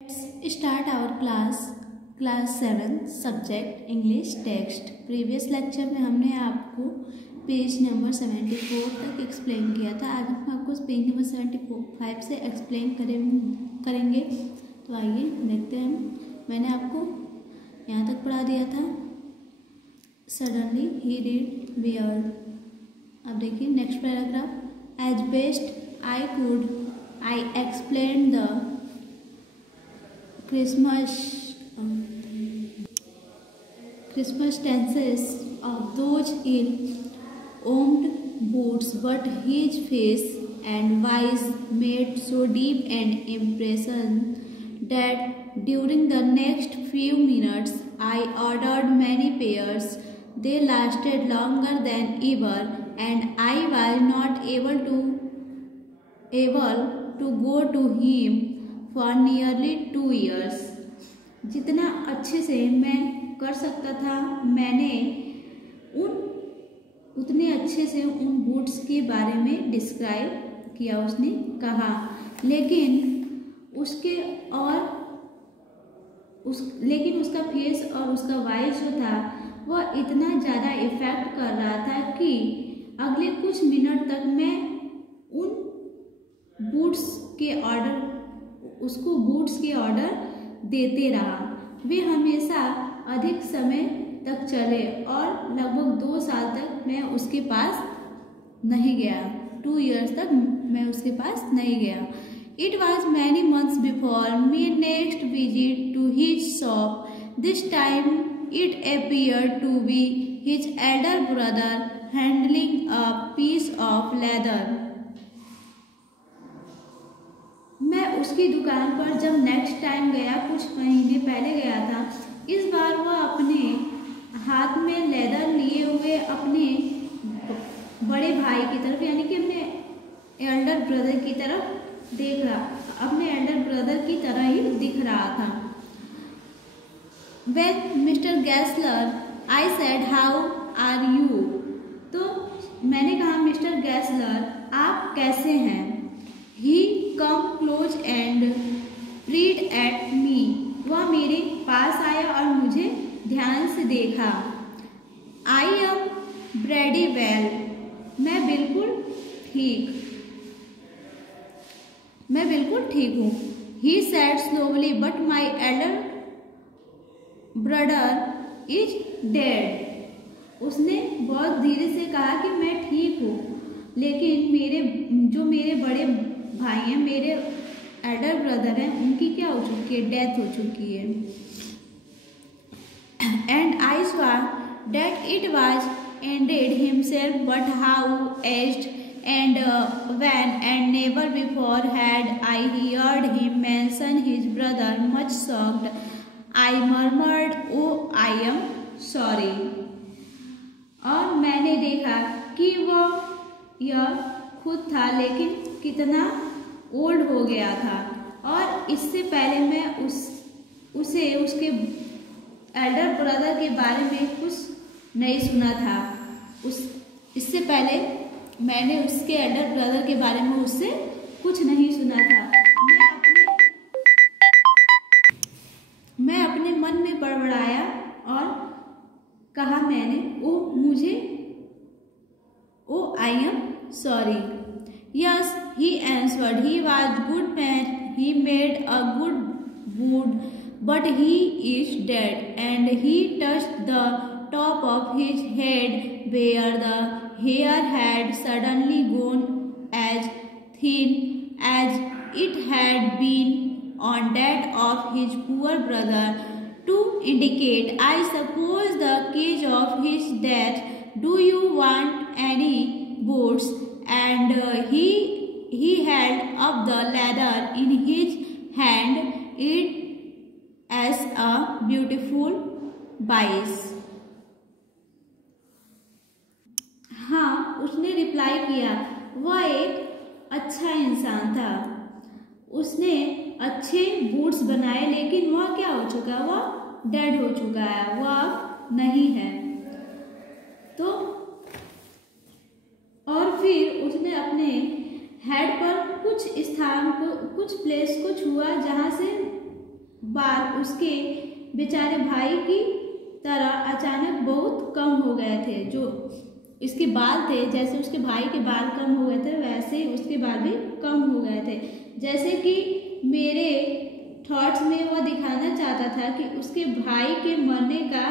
Let's start our class 7 subject English text. Previous lecture में हमने आपको पेज नंबर 74 तक एक्सप्लेन किया था। आज हम आपको पेज नंबर 75 से एक्सप्लेन करेंगे। तो आइए देखते हैं। मैंने आपको यहाँ तक पढ़ा दिया था। Suddenly he reappeared. अब देखिए next paragraph. As best I could I explain the Christmas tenses of those ill-omened boots, but his face and voice made so deep an impression that during the next few minutes I ordered many pairs. They lasted longer than ever, and I was not able to go to him for nearly 2 years. जितना अच्छे से मैं कर सकता था मैंने उतने अच्छे से उन बूट्स के बारे में डिस्क्राइब किया, उसने कहा। लेकिन उसका फेस और उसका वॉइस जो था वह इतना ज़्यादा इफेक्ट कर रहा था कि अगले कुछ मिनट तक मैं उन बूट्स के ऑर्डर देते रहा। वे हमेशा अधिक समय तक चले और लगभग 2 साल तक मैं उसके पास नहीं गया। 2 years तक मैं उसके पास नहीं गया। It was many months before my next visit to his shop. This time it appeared to be his elder brother handling a piece of leather. मैं उसकी दुकान पर जब नेक्स्ट टाइम गया, कुछ महीने पहले गया था, इस बार वह अपने हाथ में लेदर लिए हुए अपने बड़े भाई की तरफ यानी कि अपने एल्डर ब्रदर की तरफ अपने एल्डर ब्रदर की तरह ही दिख रहा था। Well, Mr. Gessler, I said, how are you? तो मैंने कहा, मिस्टर गैसलर आप कैसे हैं? He come close and peered at me. वह मेरे पास आया और मुझे ध्यान से देखा। I am pretty well. मैं बिल्कुल ठीक हूँ। He said slowly, but my elder brother is dead. उसने बहुत धीरे से कहा कि मैं ठीक हूँ, लेकिन मेरे बड़े भाई हैं, मेरे एल्डर ब्रदर हैं, उनकी क्या हो चुकी है? डेथ हो चुकी है। And I saw that it was ended himself, but how asked and when and never before had I heard him mention his brother. Much shocked I murmured, oh I am sorry. और मैंने देखा कि यह खुद था, लेकिन कितना old हो गया था, और इससे पहले मैं उसे उसके एल्डर ब्रदर के बारे में कुछ नहीं सुना था। इससे पहले मैंने उसके एल्डर ब्रदर के बारे में उससे कुछ नहीं सुना था। मैं अपने मन में बड़बड़ाया और कहा मैंने, oh I am sorry. Yes, he answered. He was good man. He made a good wood, but he is dead. And he touched the top of his head, where the hair had suddenly gone as thin as it had been on that of his poor brother, to indicate, I suppose, the cause of his death. Do you want any boots? And he held up the leather in his hand, it as a beautiful vice. हाँ, उसने reply किया। वह एक अच्छा इंसान था। उसने अच्छे बूट्स बनाए, लेकिन वह क्या हो चुका है? वह डेड हो चुका है, वह अब नहीं है। तो और फिर उसने अपने हेड पर कुछ प्लेस को छुआ, जहाँ से बाल उसके बेचारे भाई की तरह अचानक बहुत कम हो गए थे। जो इसके बाल थे, जैसे उसके भाई के बाल कम हो गए थे वैसे ही उसके बाल भी कम हो गए थे। जैसे कि मेरे थॉट्स में वह दिखाना चाहता था कि उसके भाई के मरने का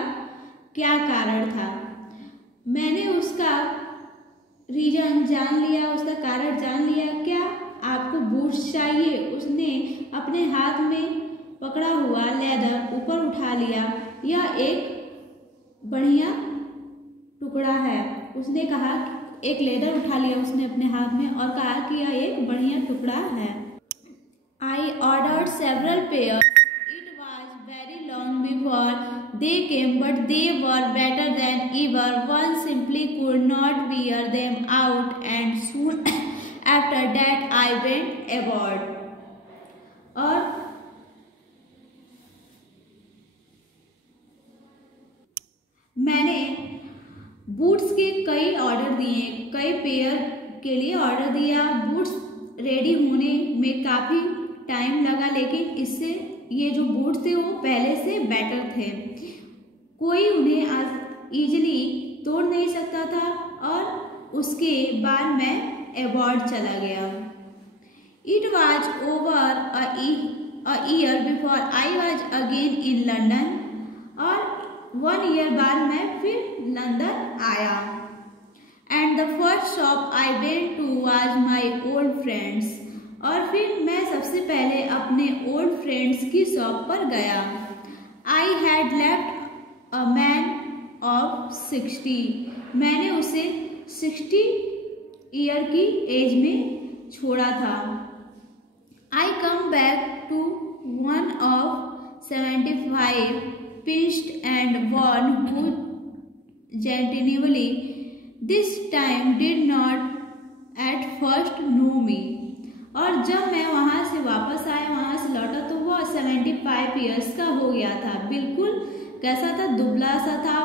क्या कारण था। मैंने उसका रीजन जान लिया, उसका कारण जान लिया। क्या आपको बूट्स चाहिए? उसने अपने हाथ में पकड़ा हुआ लेदर ऊपर उठा लिया। यह एक बढ़िया टुकड़ा है। उसने कहा, एक लेदर उठा लिया उसने अपने हाथ में और कहा कि यह एक बढ़िया टुकड़ा है। I ordered several pairs. It was very long before they came, but they were better than ever. One simply could not wear them out, and soon after that I went abroad. और मैंने boots के कई order दिए, कई pair के लिए order दिया। Boots ready होने में काफ़ी टाइम लगा, लेकिन इससे ये जो बूट्स थे वो पहले से बेटर थे। कोई उन्हें आज ईजिली तोड़ नहीं सकता था। और उसके बाद मैं अब्रॉड चला गया। It was over a year before I was again in London. और 1 ईयर बाद मैं फिर लंदन आया। And the first shop I went to was my old friends. और फिर मैं सबसे पहले अपने ओल्ड फ्रेंड्स की शॉप पर गया। I had left a man of 60। मैंने उसे 60 ईयर की एज में छोड़ा था। I come back to one of 75, pinched and worn, who genuinely this time did not at first know me. और जब मैं वहाँ से वापस आया, वहाँ से लौटा, तो वो 75 ईयर्स का हो गया था। बिल्कुल कैसा था, दुबला सा था,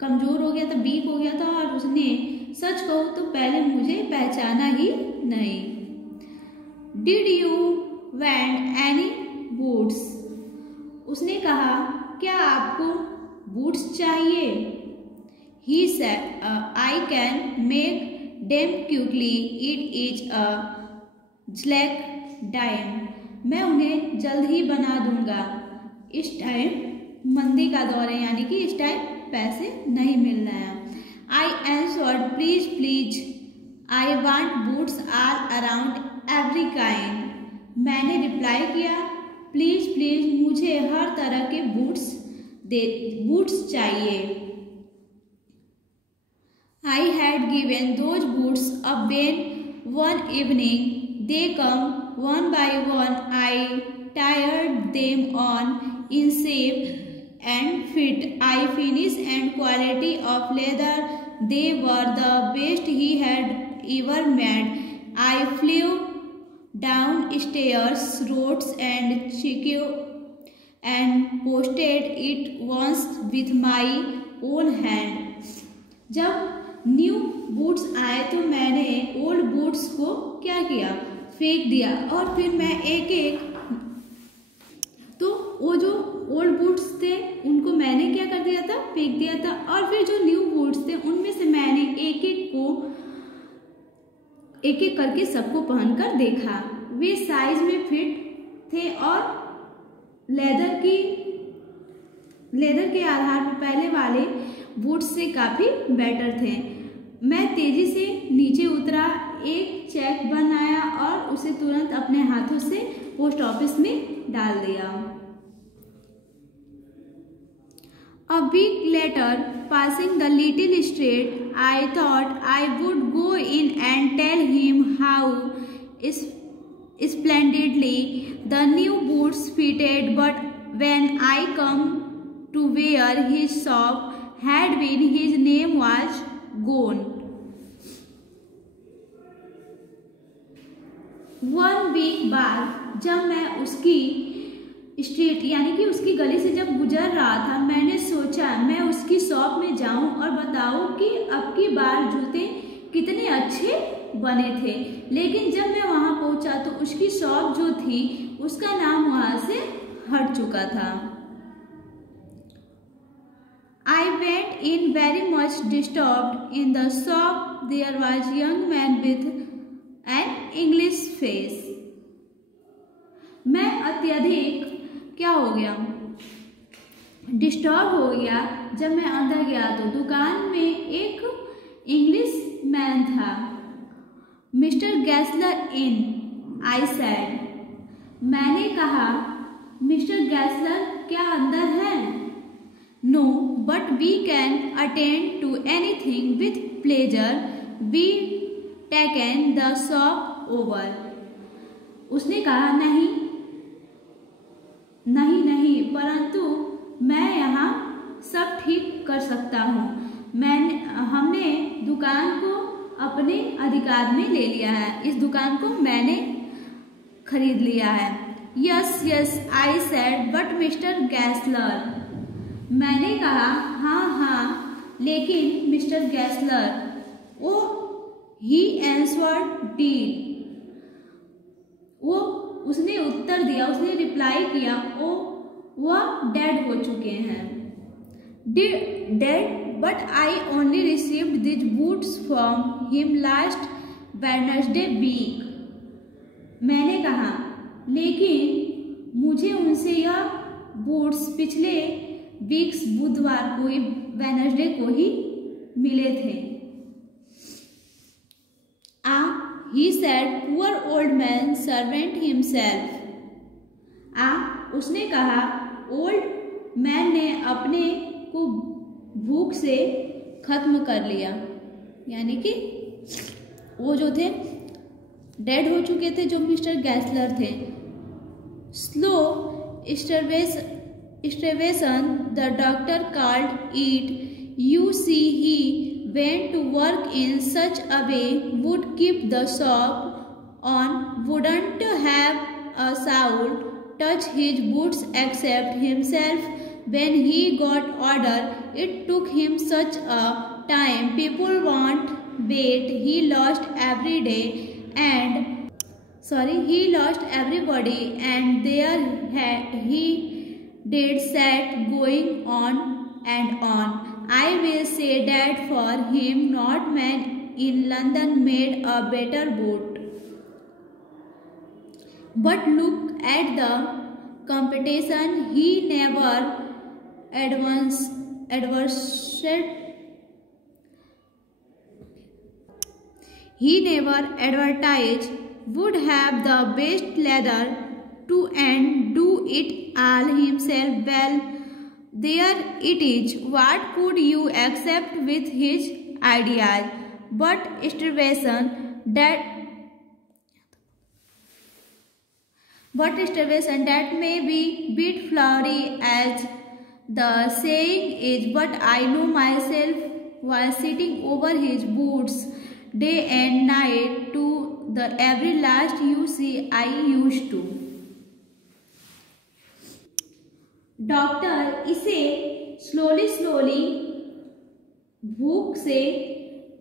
कमज़ोर हो गया था, वीक हो गया था। और उसने सच कहूँ तो पहले मुझे पहचाना ही नहीं। Did you want any boots? उसने कहा, क्या आपको बूट्स चाहिए? He said, I can make them quickly. It is a slack time. मैं उन्हें जल्द ही बना दूंगा। इस टाइम मंदी का दौर है, यानी कि इस टाइम पैसे नहीं मिल रहे हैं। I answered, please, please. I want boots all around every kind. मैंने रिप्लाई किया, प्लीज प्लीज, मुझे हर तरह के बूट्स चाहिए। I had given those boots up when one evening they come one by one. I tied them on in shape and fit. I finish and quality of leather, they were the best he had ever made. I flew downstairs, wrote and checked and posted it once with my own hand. जब new boots आए तो मैंने old boots को क्या किया, फेंक दिया। और फिर मैं एक एक, तो वो जो ओल्ड बूट्स थे उनको मैंने क्या कर दिया था, फेंक दिया था। और फिर जो न्यू बूट्स थे उनमें से मैंने एक एक करके सबको पहनकर देखा। वे साइज में फिट थे और लेदर के आधार पर पहले वाले बूट्स से काफ़ी बेटर थे। मैं तेज़ी से नीचे उतरा, एक चेक बनाया और उसे तुरंत अपने हाथों से पोस्ट ऑफिस में डाल दिया। A week later, passing the little street, I thought I would go in and tell him how splendidly the new boots fitted, but when I come to where his shop had been, his name was gone. 1 week बाद जब मैं उसकी street यानी कि उसकी गली से जब गुजर रहा था, मैंने सोचा मैं उसकी शॉप में जाऊं और बताऊं कि अब की बार जूते कितने अच्छे बने थे। लेकिन जब मैं वहां पहुंचा तो उसकी शॉप जो थी उसका नाम वहां से हट चुका था। I went in very much disturbed. In the shop there was a young man with an English face. मैं अत्यधिक क्या हो गया, डिस्टर्ब हो गया जब मैं अंदर गया तो दुकान में एक इंग्लिश मैन था। Mister Gassler in, I said, मैंने कहा, मिस्टर गैसलर क्या अंदर है? No, but we can attend to anything with pleasure, we taken the shop over. उसने कहा, नहीं नहीं नहीं, परंतु मैं यहाँ सब ठीक कर सकता हूँ। हमने दुकान को अपने अधिकार में ले लिया है, इस दुकान को मैंने खरीद लिया है। Yes yes, I said, but mister Gessler, मैंने कहा, हाँ हाँ, लेकिन मिस्टर गैसलर, ओ ही एंसवर्ड डीड, वो उसने उत्तर दिया, उसने रिप्लाई किया, ओ वह डेड हो चुके हैं। Dead, but I only received this boots from him last Wednesday week. मैंने कहा, लेकिन मुझे उनसे यह बूट्स पिछले वीक्स बुधवार को ही, वेडनेसडे को ही मिले थे। He said, poor old man servant himself. उसने कहा, ओल्ड मैन ने अपने को भूख से खत्म कर लिया, यानी कि वो जो थे डेड हो चुके थे, जो मिस्टर गैसलर थे। Slow starvation, the doctor called it. You see, he went to work in such a way, would keep the shop on, wouldn't have a soul touch his boots except himself when he got order. It took him such a time. People won't wait. He lost every day and he lost everybody, and there he did sat going on and on. I will say that for him, not man in London made a better boat. But look at the competition. He never advertised, would have the best leather to and do it all himself. Well, there it is. What could you accept with his ideas? But starvation that may be bit flowery as the saying is, but I know myself while sitting over his boots day and night to the every last you see I used to. Doctor इसे slowly भूख से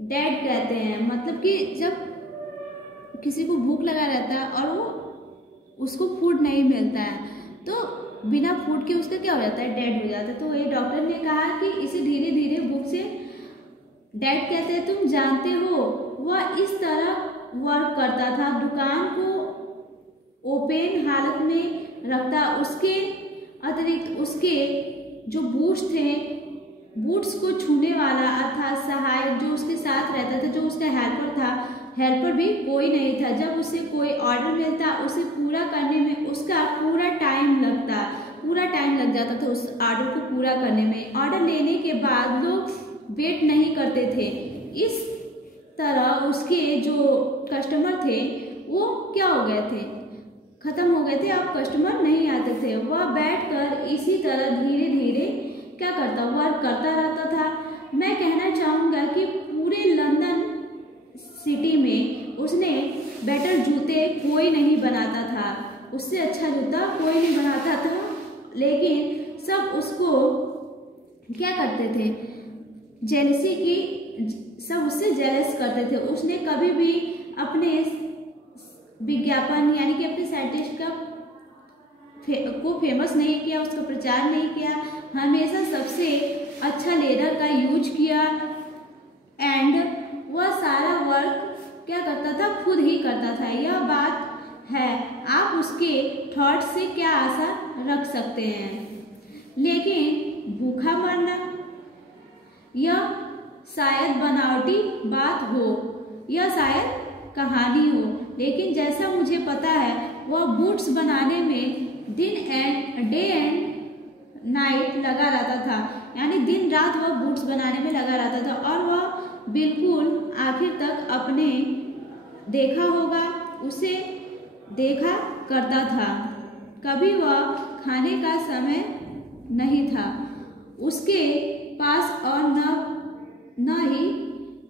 dead कहते हैं, मतलब कि जब किसी को भूख लगा रहता है और वो उसको फूड नहीं मिलता है तो बिना फूड के उसका क्या हो जाता है, डेड हो जाता है। तो ये डॉक्टर ने कहा कि इसे धीरे धीरे भूख से डेड कहते हैं। तुम जानते हो वह इस तरह वर्क करता था, दुकान को ओपन हालत में रखता, उसके अतिरिक्त उसके जो बूट्स थे, बूट्स को छूने वाला अर्थात सहायक जो उसके साथ रहता था, जो उसका हेल्पर था, हेल्पर भी कोई नहीं था। जब उसे कोई ऑर्डर मिलता उसे पूरा करने में उसका पूरा टाइम लग जाता था उस ऑर्डर को पूरा करने में। ऑर्डर लेने के बाद लोग वेट नहीं करते थे, इस तरह उसके जो कस्टमर थे वो क्या हो गए थे, खत्म हो गए थे, अब कस्टमर नहीं आते थे। वह बैठकर इसी तरह धीरे धीरे क्या करता, वर्क करता रहता था। मैं कहना चाहूँगा कि पूरे लंदन सिटी में उसने बेटर जूते कोई नहीं बनाता था, उससे अच्छा जूता कोई नहीं बनाता था, लेकिन सब उसको क्या करते थे, जेलसी की, सब उससे जेलस करते थे। उसने कभी भी अपने विज्ञापन यानी कि अपने साइंटिस्ट का को फेमस नहीं किया, उसका प्रचार नहीं किया, हमेशा सबसे अच्छा लेदर का यूज किया एंड वह सारा वर्क क्या करता था, खुद ही करता था। यह बात है, आप उसके थॉट से क्या आशा रख सकते हैं। लेकिन भूखा मरना, यह शायद बनावटी बात हो, यह शायद कहानी हो, लेकिन जैसा मुझे पता है वह बूट्स बनाने में डे एंड नाइट लगा रहता था, यानी दिन रात वह बूट्स बनाने में लगा रहता था और वह बिल्कुल आखिर तक अपने देखा होगा उसे देखा करता था। कभी वह खाने का समय नहीं था उसके पास और न ही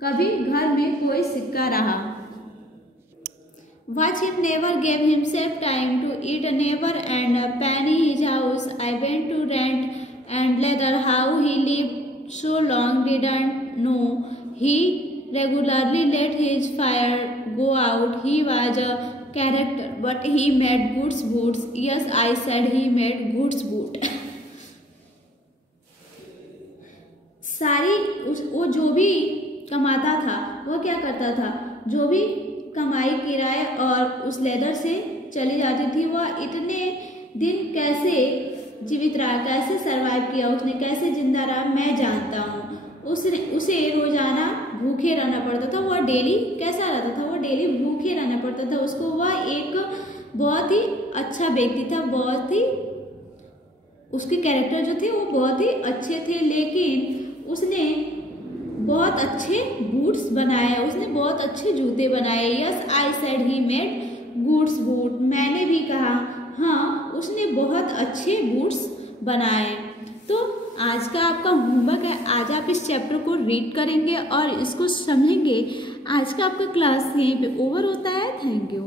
कभी घर में कोई सिक्का रहा। Watch him never gave himself time to eat, never and a penny his house. I went to rent and leather how he lived so long didn't know. He regularly let his fire go out. He was a character, but he made good boots. Yes, I said he made good boot. वो जो भी कमाता था वो क्या करता था, जो भी कमाई किराए और उस लेदर से चली जाती थी, वह इतने दिन कैसे जीवित रहा, कैसे सरवाइव किया उसने, कैसे जिंदा रहा मैं जानता हूँ। उसे रोजाना भूखे रहना पड़ता था। वह डेली कैसा रहता था, वह डेली भूखे रहना पड़ता था उसको। वह एक बहुत ही अच्छा व्यक्ति था, बहुत ही उसके कैरेक्टर जो थे वो बहुत ही अच्छे थे, लेकिन उसने बहुत अच्छे बूट्स बनाए, उसने बहुत अच्छे जूते बनाए। Yes I said he made goods boot, मैंने भी कहा हाँ उसने बहुत अच्छे बूट्स बनाए। तो आज का आपका होमवर्क है, आज आप इस चैप्टर को रीड करेंगे और इसको समझेंगे। आज का आपका क्लास यहीं पे ओवर होता है। Thank you.